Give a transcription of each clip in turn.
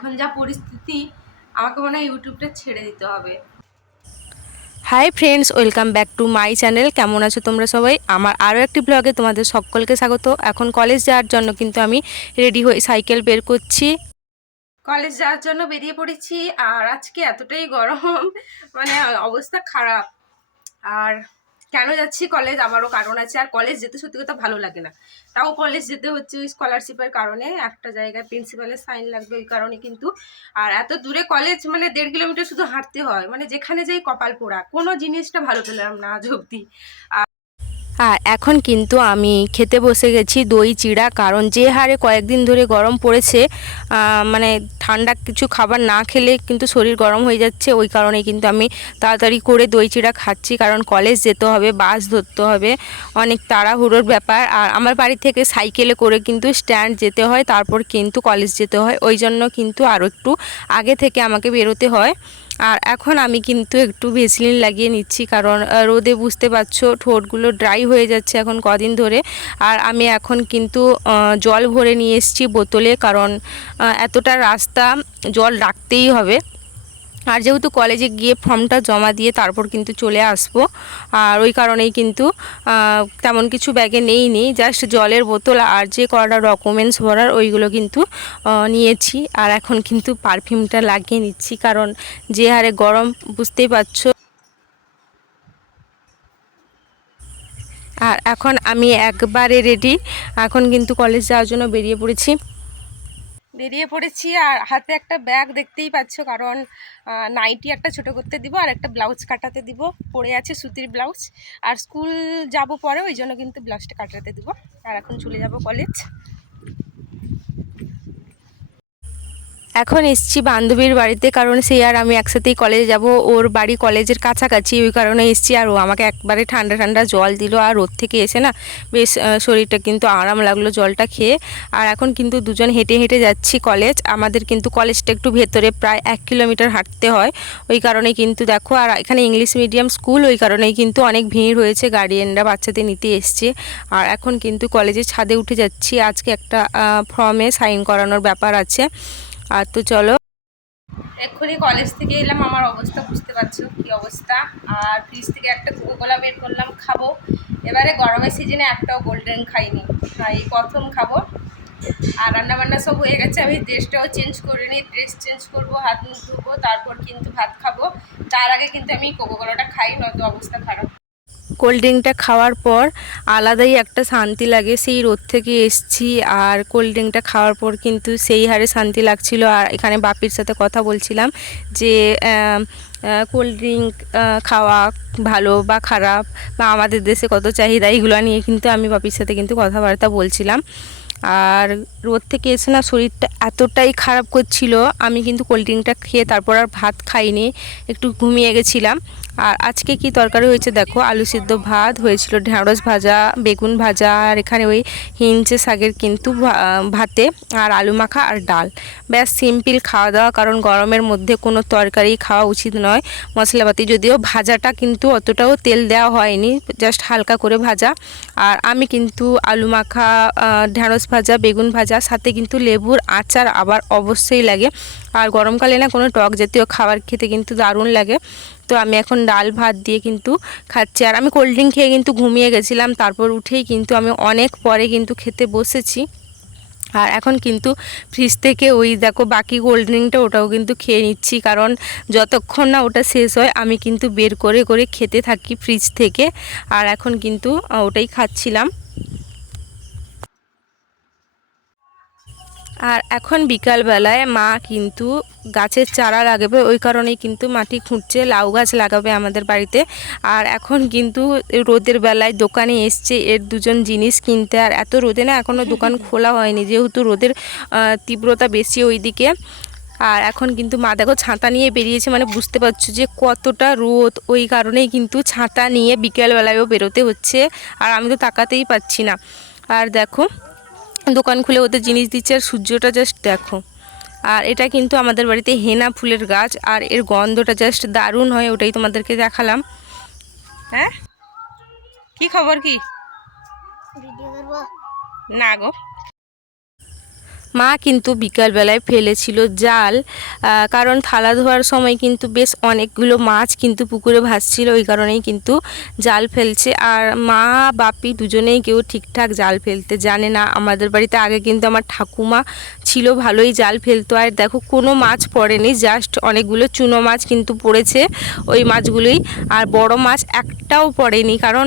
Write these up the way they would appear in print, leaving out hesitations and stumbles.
এখন যা পরিস্থিতি আমাকে মনে হয় ইউটিউবটা ছেড়ে দিতে হবে। Hi friends, welcome back to my channel. কেমন আছো তোমরা সবাই? আমার আরও একটি ব্লগে তোমাদের সকলকে স্বাগত। এখন কলেজ যাওয়ার জন্য কিন্তু আমি রেডি হয়ে সাইকেল বের করছি। কলেজ যাওয়ার জন্য বেরিয়ে পড়েছি। আর আজকে এতটাই গরম, মানে অবস্থা খারাপ। আর কেন যাচ্ছি কলেজ, আমারও কারণ আছে। আর কলেজ যেতে সত্যি কথা ভালো লাগে না, তাও কলেজ যেতে হচ্ছে ওই স্কলারশিপের কারণে। একটা জায়গায় প্রিন্সিপালের সাইন লাগবে ওই কারণে কিন্তু। আর এত দূরে কলেজ, মানে 1.5 কিলোমিটার শুধু হাঁটতে হয়, মানে যেখানে যাই কপাল পোড়া, কোনো জিনিসটা ভালো পেলাম না আজ অব্দি। আর এখন কিন্তু আমি খেতে বসে গেছি দই চিড়া, কারণ যে হারে কয়েকদিন ধরে গরম পড়েছে, মানে ঠান্ডা কিছু খাবার না খেলে কিন্তু শরীর গরম হয়ে যাচ্ছে। ওই কারণে কিন্তু আমি তাড়াতাড়ি করে দই চিড়া খাচ্ছি, কারণ কলেজ যেতে হবে, বাস ধরতে হবে, অনেক তাড়াহুড়োর ব্যাপার। আর আমার বাড়ি থেকে সাইকেলে করে কিন্তু স্ট্যান্ড যেতে হয়, তারপর কিন্তু কলেজ যেতে হয়। ওই জন্য কিন্তু আরও একটু আগে থেকে আমাকে বেরোতে হয়। আর এখন আমি কিন্তু একটু ভেসলিন লাগিয়ে নিচ্ছি, কারণ রোদে বুঝতে পারছো ঠোঁটগুলো ড্রাই হয়ে যাচ্ছে এখন কদিন ধরে। আর আমি এখন কিন্তু জল ভরে নিয়ে এসেছি বোতলে, কারণ এতটা রাস্তা জল রাখতেই হবে। আর যেহেতু কলেজে গিয়ে ফর্মটা জমা দিয়ে তারপর কিন্তু চলে আসবো, আর ওই কারণেই কিন্তু তেমন কিছু ব্যাগে নেইনি, জাস্ট জলের বোতল আর যে কটা ডকুমেন্টস ভরার ওইগুলো কিন্তু নিয়েছি। আর এখন কিন্তু পারফিউমটা লাগিয়ে নিচ্ছি, কারণ যে হারে গরম বুঝতেই পারছো। আর এখন আমি একবারে রেডি, এখন কিন্তু কলেজ যাওয়ার জন্য বেরিয়ে পড়েছি। আর হাতে একটা ব্যাগ দেখতেই পাচ্ছ, কারণ নাইটি একটা ছোট করতে দিব আর একটা ব্লাউজ কাটাতে দিব, পরে আছে সুতির ব্লাউজ। আর স্কুল যাব পরে, ওই জন্য কিন্তু ব্লাউজটা কাটাতে দিব। আর এখন চলে যাব কলেজ। এখন এসছি বান্ধবীর বাড়িতে, কারণ সে আর আমি একসাথেই কলেজে যাব। ওর বাড়ি কলেজের কাছাকাছি, ওই কারণে এসছি। আর ও আমাকে একবারে ঠান্ডা ঠান্ডা জল দিল, আর রোদ থেকে এসে না বেশ শরীরটা কিন্তু আরাম লাগলো জলটা খেয়ে। আর এখন কিন্তু দুজন হেঁটে হেঁটে যাচ্ছি কলেজ। আমাদের কিন্তু কলেজটা একটু ভেতরে, প্রায় 1 কিলোমিটার হাঁটতে হয়। ওই কারণেই কিন্তু দেখো, আর এখানে ইংলিশ মিডিয়াম স্কুল, ওই কারণেই কিন্তু অনেক ভিড় হয়েছে, গার্ডিয়ানরা বাচ্চাদের নিতে এসছে। আর এখন কিন্তু কলেজের ছাদে উঠে যাচ্ছি, আজকে একটা ফর্মে সাইন করানোর ব্যাপার আছে। আর তো চলো। এক্ষুনি কলেজ থেকে এলাম, আমার অবস্থা বুঝতে পারছো কি অবস্থা। আর ফ্রিজ থেকে একটা কোকোকোলা বের করলাম, খাবো। এবারে গরমের সিজনে একটাও কোল্ড ড্রিঙ্ক খাইনি, এই প্রথম খাবো। আর রান্নাবান্না সব হয়ে গেছে, আমি ড্রেসটাও চেঞ্জ করে নিই, ড্রেস চেঞ্জ করবো, হাত মুখ ধুবো, তারপর কিন্তু ভাত খাবো। তার আগে কিন্তু আমি কোকোকোলাটা খাই, নয়তো অবস্থা খারাপ। কোল্ড ড্রিঙ্কটা খাওয়ার পর আলাদাই একটা শান্তি লাগে, সেই রোদ থেকে এসছি। আর কোল্ড ড্রিঙ্কটা খাওয়ার পর কিন্তু সেই হারে শান্তি লাগছিল। আর এখানে বাপির সাথে কথা বলছিলাম যে কোল্ড ড্রিঙ্ক খাওয়া ভালো বা খারাপ, বা আমাদের দেশে কত চাহিদা, এইগুলো নিয়ে কিন্তু আমি বাপির সাথে কিন্তু কথাবার্তা বলছিলাম। আর রোদ থেকে এসে না শরীরটা এতটাই খারাপ করছিল, আমি কিন্তু কোল্ড ড্রিঙ্কটা খেয়ে তারপর আর ভাত খাইনি, একটু ঘুমিয়ে গেছিলাম। আর আজকে কি তরকারি হয়েছে দেখো, আলু সিদ্ধ ভাত হয়েছিল, ঢ্যাঁড়স ভাজা, বেগুন ভাজা, আর এখানে ওই হিঞ্চে শাকের কিন্তু ভাতে, আর আলু মাখা আর ডাল। ব্যাস সিম্পল খাওয়া দাওয়া, কারণ গরমের মধ্যে কোনো তরকারি খাওয়া উচিত নয় মশলাপাতি। যদিও ভাজাটা কিন্তু অতটাও তেল দেওয়া হয়নি, জাস্ট হালকা করে ভাজা। আর আমি কিন্তু আলু মাখা, ঢ্যাঁড়স ভাজা, বেগুন ভাজা, সাথে কিন্তু লেবুর আচার আবার অবশ্যই লাগে। আর গরমকালে না কোনো টক জাতীয় খাবার খেতে কিন্তু দারুণ লাগে। তো আমি এখন ডাল ভাত দিয়ে কিন্তু খাচ্ছি। আর আমি কোল্ড ড্রিঙ্ক খেয়ে কিন্তু ঘুমিয়ে গেছিলাম, তারপর উঠেই কিন্তু আমি অনেক পরে কিন্তু খেতে বসেছি। আর এখন কিন্তু ফ্রিজ থেকে ওই দেখো বাকি কোল্ড ড্রিঙ্কটা, ওটাও কিন্তু খেয়ে নিচ্ছি, কারণ যতক্ষণ না ওটা শেষ হয় আমি কিন্তু বের করে করে খেতে থাকি ফ্রিজ থেকে। আর এখন কিন্তু ওটাই খাচ্ছিলাম। আর এখন বিকালবেলায় মা কিন্তু গাছের চারা লাগাবে, ওই কারণেই কিন্তু মাটি খুঁড়ছে, লাউ গাছ লাগাবে আমাদের বাড়িতে। আর এখন কিন্তু রোদের বেলায় দোকানে এসছে এর দুজন জিনিস কিনতে। আর এত রোদে না এখনও দোকান খোলা হয়নি, যেহেতু রোদের তীব্রতা বেশি ওইদিকে। আর এখন কিন্তু মা দেখো ছাতা নিয়ে বেরিয়েছে, মানে বুঝতে পারছো যে কতটা রোদ, ওই কারণেই কিন্তু ছাতা নিয়ে বিকেলবেলায়ও বেরোতে হচ্ছে। আর আমি তো তাকাতেই পাচ্ছি না। আর দেখো দোকান খুলে ওদের জিনিস দিচ্ছে, আর সূর্যটা জাস্ট দেখো। আর এটা কিন্তু আমাদের বাড়িতে হেনা ফুলের গাছ, আর এর গন্ধটা জাস্ট দারুণ হয়, ওটাই তোমাদেরকে দেখালাম। হ্যাঁ, কি খবর কি? না গো। মা কিন্তু বিকালবেলায় ফেলেছিল জাল, কারণ থালা ধোয়ার সময় কিন্তু বেশ অনেকগুলো মাছ কিন্তু পুকুরে ভাসছিল, ওই কারণেই কিন্তু জাল ফেলছে। আর মা বাপি দুজনেই কেউ ঠিকঠাক জাল ফেলতে জানে না। আমাদের বাড়িতে আগে কিন্তু আমার ঠাকুমা ছিল, ভালোই জাল ফেলতো। আর দেখো কোনো মাছ পড়েনি, জাস্ট অনেকগুলো চুনো মাছ কিন্তু পড়েছে, ওই মাছগুলোই। আর বড় মাছ একটাও পড়েনি, কারণ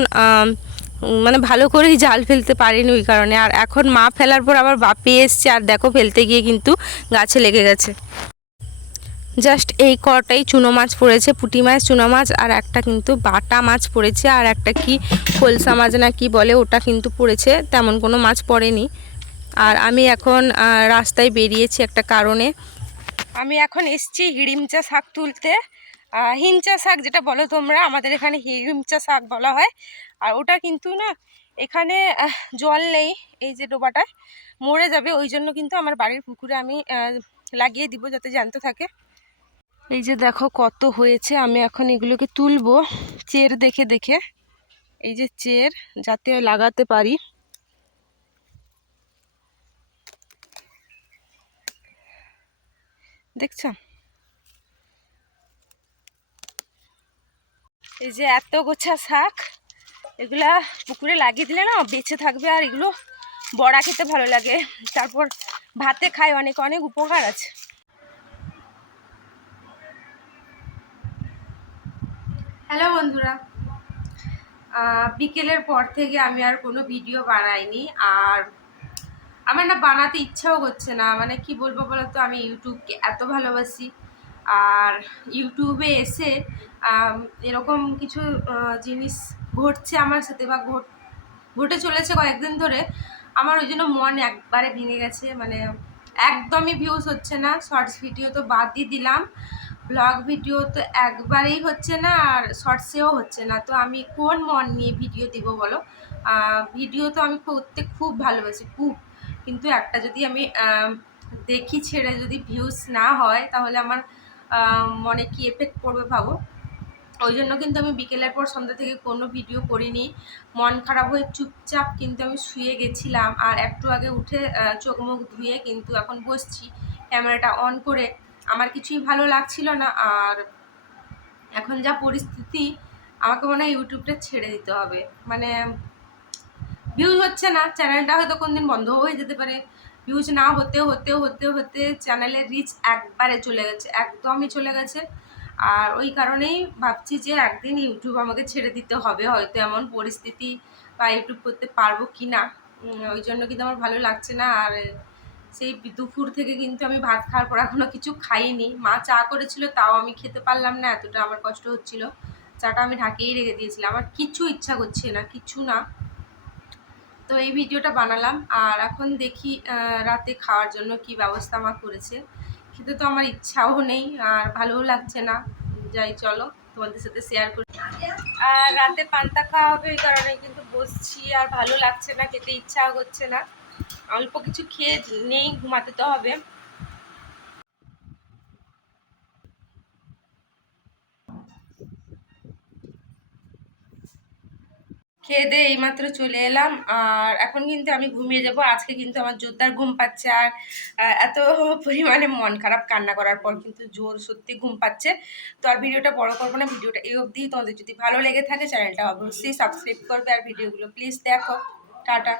মানে ভালো করেই জাল ফেলতে পারিনি ওই কারণে। আর এখন মা ফেলার পর আবার বাপি এসছে, আর দেখো ফেলতে গিয়ে কিন্তু গাছে লেগে গেছে। জাস্ট এই কটাই চুনো মাছ পড়েছে, পুঁটি মাছ, চুনো মাছ, আর একটা কিন্তু বাটা মাছ পড়েছে, আর একটা কি খোলসা মাছ না কি বলে ওটা কিন্তু পড়েছে, তেমন কোনো মাছ পড়েনি। আর আমি এখন রাস্তায় বেরিয়েছি একটা কারণে। আমি এখন এসছি হিড়িমচা শাক তুলতে। হিঞ্চা শাক যেটা বলো তোমরা, আমাদের এখানে হিড়িমচা শাক বলা হয়। আর ওটা কিন্তু না এখানে জল নেই, এই যে ডোবাটায় মরে যাবে, ওই জন্য কিন্তু আমার বাড়ির পুকুরে আমি লাগিয়ে দিব যাতে জ্যান্ত থাকে। এই যে দেখো কত হয়েছে, আমি এখন এগুলোকে তুলবো চের দেখে দেখে, এই যে চের যাতে লাগাতে পারি। দেখছো, এই যে এত গোছা শাক, এগুলা পুকুরে লাগিয়ে দিলে না বেঁচে থাকবে। আর এগুলো বড়া খেতে ভালো লাগে, তারপর ভাতে খাই, অনেক অনেক উপকার আছে। হ্যালো বন্ধুরা, বিকেলের পর থেকে আমি আর কোনো ভিডিও বানাইনি। আর আমার না বানাতে ইচ্ছাও করছে না, মানে কি বলবো বলো তো, আমি ইউটিউবকে এত ভালোবাসি। আর ইউটিউবে এসে এরকম কিছু জিনিস ঘটছে আমার সাথে, বা ঘটে চলেছে কয়েকদিন ধরে, আমার ওই জন্য মন একবারে ভেঙে গেছে। মানে একদমই ভিউজ হচ্ছে না, শর্টস ভিডিও তো বাদই দিলাম, ব্লগ ভিডিও তো একবারেই হচ্ছে না, আর শর্টসেও হচ্ছে না। তো আমি কোন মন নিয়ে ভিডিও দিব বলো? ভিডিও তো আমি করতে খুব ভালোবাসি, খুব, কিন্তু একটা যদি আমি দেখি ছেড়ে যদি ভিউজ না হয়, তাহলে আমার মনে কি এফেক্ট পড়বে ভাবো। ওই জন্য কিন্তু আমি বিকেলের পর সন্ধ্যা থেকে কোনো ভিডিও করিনি, মন খারাপ হয়ে চুপচাপ কিন্তু আমি শুয়ে গেছিলাম। আর একটু আগে উঠে চোখ মুখ ধুয়ে কিন্তু এখন বসছি ক্যামেরাটা অন করে, আমার কিছুই ভালো লাগছিল না। আর এখন যা পরিস্থিতি, আমাকে মনে হয় ইউটিউবটা ছেড়ে দিতে হবে। মানে ভিউজ হচ্ছে না, চ্যানেলটা হয়তো কোনদিন বন্ধ হয়ে যেতে পারে। ভিউজ না হতে হতে হতে হতে চ্যানেলের রিচ একবারে চলে গেছে, একদমই চলে গেছে। আর ওই কারণেই ভাবছি যে একদিন ইউটিউব আমাকে ছেড়ে দিতে হবে, হয়তো এমন পরিস্থিতি, বা ইউটিউব করতে পারবো কি না। ওই জন্য কিন্তু আমার ভালো লাগছে না। আর সেই দুপুর থেকে কিন্তু আমি ভাত খাওয়ার পর এখনো কিছু খাইনি। মা চা করেছিল, তাও আমি খেতে পারলাম না, এতটা আমার কষ্ট হচ্ছিল। চাটা আমি ঢাকেই রেখে দিয়েছিলাম, আমার কিছু ইচ্ছা করছে না, কিছু না। তো এই ভিডিওটা বানালাম। আর এখন দেখি রাতে খাওয়ার জন্য কি ব্যবস্থা আমার করেছে। খেতে তো আমার ইচ্ছাও নেই, আর ভালোও লাগছে না। যাই চলো তোমাদের সাথে শেয়ার করি। আর রাতে পান্তা খাওয়া হবে, এই কারণে কিন্তু বসছি, আর ভালো লাগছে না, খেতে ইচ্ছাও করছে না। অল্প কিছু খেয়ে নেই, ঘুমাতে তো হবে। খেয়ে দিয়ে এইমাত্র চলে এলাম, আর এখন কিন্তু আমি ঘুমিয়ে যাব। আজকে কিন্তু আমার জোরদার ঘুম পাচ্ছে, আর এত পরিমাণে মন খারাপ, কান্না করার পর কিন্তু জোর সত্যি ঘুম পাচ্ছে। তো আর ভিডিওটা বড় করবো না, ভিডিওটা এই অবধি। তোমাদের যদি ভালো লেগে থাকে চ্যানেলটা অবশ্যই সাবস্ক্রাইব করবে, আর ভিডিওগুলো প্লিজ দেখো। টাটা।